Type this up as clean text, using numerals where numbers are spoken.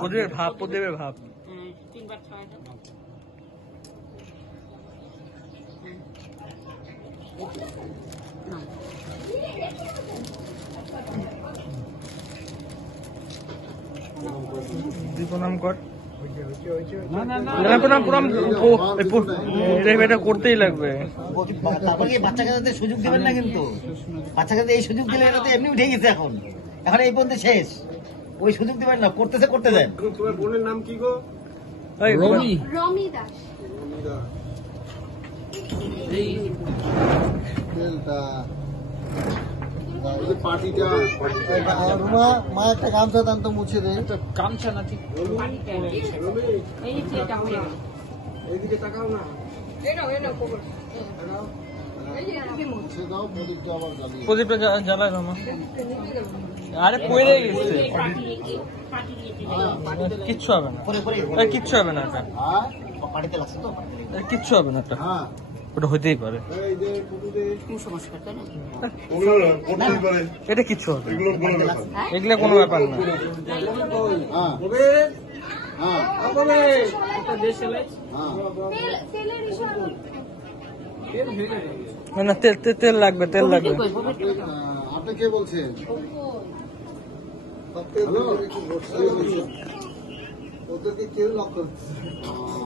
প্রদীপের ভাব, প্রদীপের ভাব। প্রণাম কর, প্রণাম প্রণাম, এটা করতেই লাগবে। বাচ্চাদের সুযোগ দেবেন না, কিন্তু বাচ্চাদের এই সুযোগ দিলে এটা তো এমনি উঠে গেছে। এখন এখন এই পর্যন্ত শেষ, ওই সুযোগ দেবেন না, করতেছে করতে দেন। তোমার বোনের নাম কি গো? রমি দাস। মা একটা গামছা দান তো, মুছে দে। গামছা না, ঠিক এইদিকে তাকাও না। প্রদীপটা জ্বালায় না। আরে পড়ে গেছে, কিচ্ছু হবে না, কিচ্ছু হবে না, কিচ্ছু হবে না, ওটা হইতেই পারে, এটা কিচ্ছু হবে, এগুলো কোনো ব্যাপার না। না, তেল লাগবে, তেল লাগবে। আপনি কে বলছেন? ওদেরকে কেউ লক করছে।